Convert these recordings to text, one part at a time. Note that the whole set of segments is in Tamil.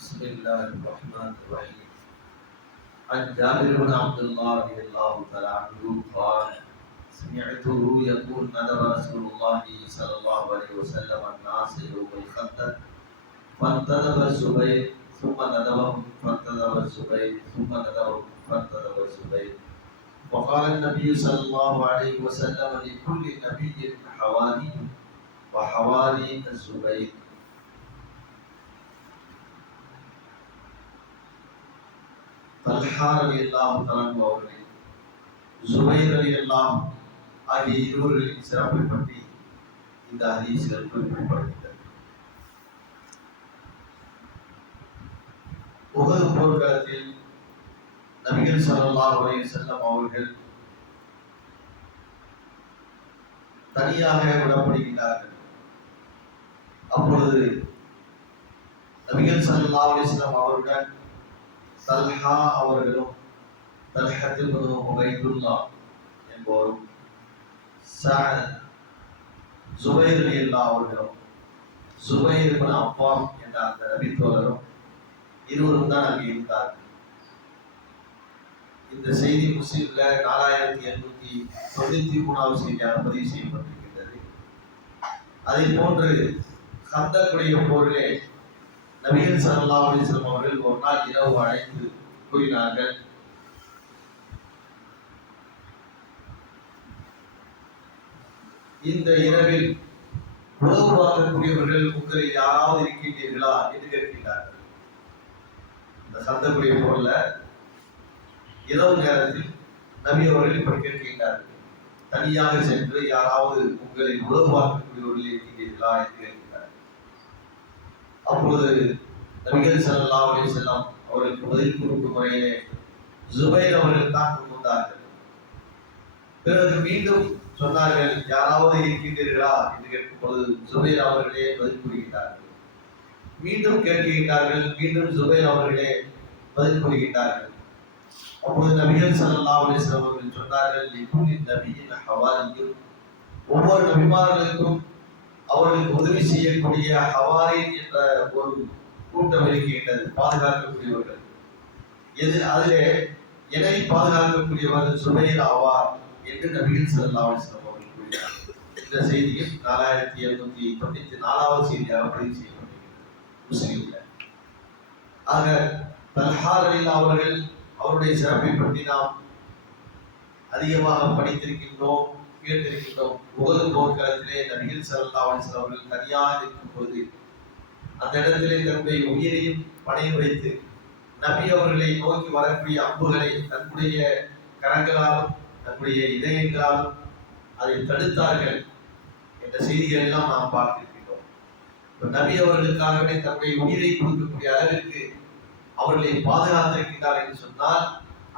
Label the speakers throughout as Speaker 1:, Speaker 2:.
Speaker 1: بسم الله الرحمن الرحيم عن جابر بن عبد الله رضي الله تعالى عنه قال، سمعته يقول ندب رسول الله صلى الله عليه وسلم الناس يوم الخندق فانتدب الزبير ثم ندبهم فانتدب الزبير ثم ندبهم فانتدب الزبير وقال النبي صلى الله عليه وسلم لكل نبي حواري وحواري الزبير தல்ஹா அலி அல்லாம் தலான் அவர்களே ஜுபைர் அலி அல்லாம் ஆகிய இருவர்களின் சிறப்பை பற்றி இந்த ஹதீஸ்கள் குறிப்பிடப்படுகின்றன உகது போர்க்களத்தில் நபிகள் ஸல்லல்லாஹு அலைஹி செல்லம் அவர்கள் தனியாக விடப்படுகிறார்கள். அப்பொழுது நபிகள் ஸல்லல்லாஹு அலைஹி வஸல்லம் அவருடன் தல்ஹா அவர்களும் தல்ஹத்தில் உபைதுல்லா என்பவரும் சஅத் ஜுபைர் ரலியல்லாஹு அவர்களும் ஜுபைர் இப்னு அவ்வாம் என்ற அந்த நபித்தோழரும் இருவரும் தான் அங்கே இருந்தார்கள். இந்த செய்தி முஸ்லீம்ல நாலாயிரத்தி எண்ணூத்தி தொண்ணூத்தி மூணாவது செய்தியாக பதிவு செய்யப்பட்டிருக்கின்றது. அதே போன்று கந்தக்குடைய போரிலே நபிகள் சல்லா அலைஹி அவர்கள் ஒரு நாள் இரவு அழைத்து கூறினார்கள். இந்த இரவில் உணவு வாங்கக்கூடியவர்கள் உங்களில் யாராவது இருக்கின்றீர்களா என்று கேட்கிறார்கள் இந்த சந்தக்குடைய போல இரவு நேரத்தில் நபி அவர்கள் இப்படி கேட்கின்றார்கள். தனியாக சென்று யாராவது உங்களின் உணவு வாங்கக்கூடியவர்கள் இருக்கின்றீர்களா என்று அப்பொழுது நபிகள் ஸல்லல்லாஹு அலைஹி பதில் கொடுக்கும் முறையிலே ஜுபைர் அவர்கள் தான் கொடுத்தார்கள் பிறகு மீண்டும் சொன்னார்கள் யாராவது இருக்கின்றீர்களா? என்று கேட்கும்போது பொழுது ஜுபைர் அவர்களே பதில் கூறுகின்றார்கள் மீண்டும் கேட்கின்றார்கள் மீண்டும் ஜுபைர் அவர்களே பதில் கூறுகின்றார்கள் அப்பொழுது நபிகள் சல்லா அலிஸ்லாம் அவர்கள் சொன்னார்கள் நபியின் ஹவாரியும் ஒவ்வொரு நபிமார்களுக்கும் அவர்களுக்கு உதவி செய்யக்கூடிய ஹவாரின் என்ற ஒரு கூட்டம் இருக்கின்றது பாதுகாக்கக்கூடியவர்கள். எது அதிலே என்னை பாதுகாக்கக்கூடியவர் சுபையில் ஆவார் என்று நபிகள் செல்லாமல் அவர்கள் கூறினார். இந்த செய்தியில் நாலாயிரத்தி எழுநூத்தி தொண்ணூத்தி நாலாவது செய்தியாக பதிவு செய்யப்பட்டிருக்கிறது முஸ்லீம்ல. ஆக தல்ஹாரில் அவர்கள் அவருடைய சிறப்பை பற்றி நாம் அதிகமாக படித்திருக்கின்றோம். கேட்டிருக்கின்றோம் உகது போர்க்களத்திலே நபிகள் ஸல்லல்லாஹு அலைஹி அவர்கள் தனியாக இருக்கும் பொழுது அந்த இடத்திலே தன்னுடைய உயிரையும் பணைய வைத்து நபி அவர்களை நோக்கி வரக்கூடிய அம்புகளை தன்னுடைய கரங்களாலும் தன்னுடைய இதயங்களாலும் அதை தடுத்தார்கள் என்ற செய்திகள் எல்லாம் நாம் பார்த்திருக்கிறோம் நபி அவர்களுக்காகவே தன்னுடைய உயிரை கொடுக்கக்கூடிய அளவிற்கு அவர்களை பாதுகாத்திருக்கிறார் என்று சொன்னால்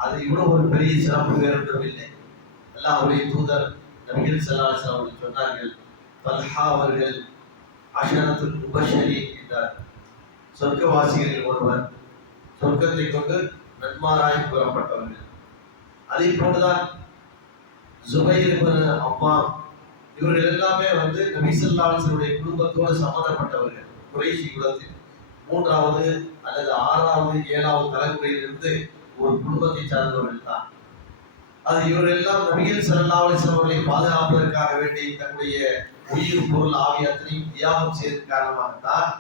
Speaker 1: அதை விட ஒரு பெரிய சிறப்பு வேறொன்றும் இல்லை. அவருடைய தூதர் நபிகள் சல்லாஸ் அவர்கள் சொன்னார்கள் தல்ஹா அவர்கள் அஷரத்துல் உபஷரி என்றார். சொர்க்கவாசிகளில் ஒருவர் சொர்க்கத்தை கொண்டு நன்மாராய் கூறப்பட்டவர்கள் அதே போன்றுதான் ஜுபைர் அம்மா இவர்கள் எல்லாமே வந்து நபி குடும்பத்தோடு சம்பந்தப்பட்டவர்கள் குறைசி குலத்தில் மூன்றாவது அல்லது ஆறாவது ஏழாவது தலைமுறையிலிருந்து ஒரு குடும்பத்தை சார்ந்தவர்கள் தான். அது இவரெல்லாம் எல்லாம் நபிகள் ஸல்லல்லாஹு அவர்களை பாதுகாப்பதற்காக வேண்டி தன்னுடைய உயிர் பொருள் ஆவி அத்தனையும் தியாகம் செய்ததன் காரணமாகத்தான்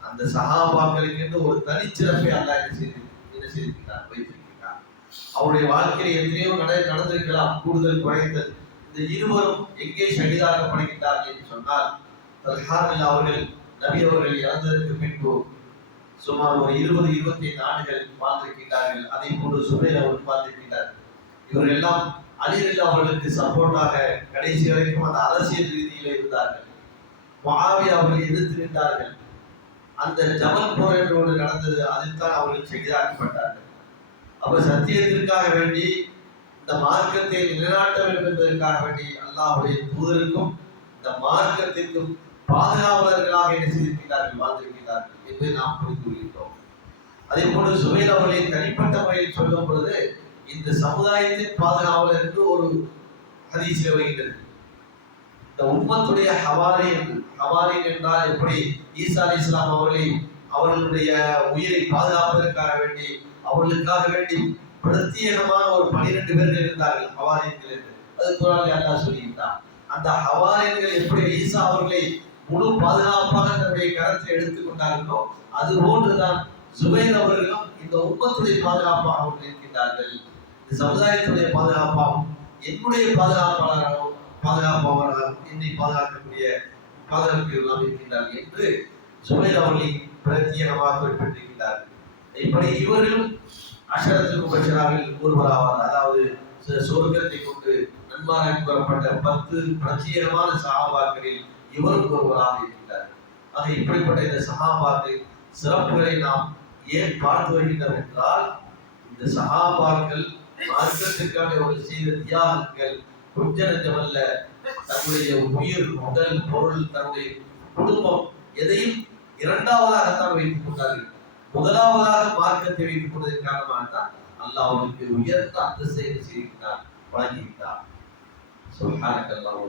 Speaker 1: அந்த சகாபாக்களுக்கு என்று ஒரு தனிச்சிறப்பை அல்லா என்ன செய்து என்ன செய்திருக்கிறார் வைத்திருக்கிறார் அவருடைய வாழ்க்கையில் எத்தனையோ நட நடந்திருக்கலாம் கூடுதல் குறைந்தல் இந்த இருவரும் எங்கே ஷகிதாக்கப்படுகின்றார்கள் என்று சொன்னால் தல்ஹாரில் அவர்கள் நபி அவர்கள் இறந்ததற்கு பின்பு சுமார் ஒரு இருபது இருபத்தி ஐந்து ஆண்டுகள் வாழ்ந்திருக்கின்றார்கள். அதை போன்று சுபேர் அவர்கள் பார்த்திருக்கிறார்கள் இவர்கள் எல்லாம் அலிரல் அவர்களுக்கு சப்போர்ட்டாக கடைசி வரைக்கும் அந்த அரசியல் ரீதியில் இருந்தார்கள். மகாவி அவர்கள் எதிர்த்து நின்றார்கள். அந்த ஜமல் போர் நடந்தது அதில் அவர்கள் செய்தாக்கப்பட்டார்கள் அவர் சத்தியத்திற்காக வேண்டி இந்த மார்க்கத்தை நிலைநாட்ட வேண்டும் என்பதற்காக வேண்டி அல்லாஹுடைய தூதருக்கும் இந்த மார்க்கத்திற்கும் பாதுகாவலர்களாக என்ன செய்திருக்கிறார்கள் வாழ்ந்திருக்கிறார்கள் என்று நாம் புரிந்து கொள்கின்றோம். அதே போன்று சுமையில் அவர்களை தனிப்பட்ட முறையில் சொல்லும் பொழுது இந்த சமுதாயத்தின் பாதுகாவல் என்று ஒரு ஹதீஸில் வருகிறது இந்த உம்மத்துடைய ஹவாரின் ஹவாரின் என்றால் எப்படி? ஈசா அலி இஸ்லாம் அவர்களை அவர்களுடைய உயிரை பாதுகாப்பதற்காக வேண்டி அவர்களுக்காக வேண்டி பிரத்யேகமான ஒரு பனிரெண்டு பேர்கள் இருந்தார்கள் ஹவாரியன்கள் என்று. அது குரான் அல்லாஹ் சொல்லியிருந்தார் அந்த ஹவாரியன்கள் எப்படி ஈசா அவர்களை முழு பாதுகாப்பாக தன்னுடைய கரத்தில் எடுத்துக் கொண்டார்களோ அது போன்றுதான் சுபைர் அவர்களும் இந்த உம்மத்துடைய பாதுகாப்பாக இருக்கின்றார்கள். சமுதாயத்துடைய பாதுகாப்பாகவும் என்னுடைய பாதுகாப்பாளராகவும் பாதுகாப்பாளராகவும் என்னை பாதுகாக்கக்கூடிய பாதுகாப்புகளாக இருக்கின்றார்கள் என்று சுபைர் அவர்களை பிரத்யேகமாக குறிப்பிட்டிருக்கிறார்கள் இப்படி இவர்கள் அஷரத்துக்கு பஷராவில் ஒருவராவார். அதாவது சு- கொண்டு நன்மாராக கூறப்பட்ட பத்து பிரத்யேகமான சகாபாக்களில் இவரும் ஒருவராக இருக்கின்றார். ஆக இப்படிப்பட்ட இந்த சகாபாக்கள் சிறப்புகளை நாம் ஏன் பார்த்து வருகின்றோம் என்றால் இந்த சகாபாக்கள் மார்க்கத்திற்காக ஒரு செய்த தியாகங்கள் குஞ்சரஞ்சமல்ல. தன்னுடைய உயிர் உடல் பொருள் தன்னுடைய குடும்பம் எதையும் இரண்டாவதாகத்தான் வைத்துக் கொண்டார்கள். முதலாவதாக மார்க்கத்தை வைத்துக் கொண்டதன் காரணமாக தான் அல்லாஹ் அவனுக்கு உயர்ந்த அந்தஸ்தை செய்திருக்கிறார் வழங்கியிருக்கிறார் சுப்ஹானக்கல்லாஹு.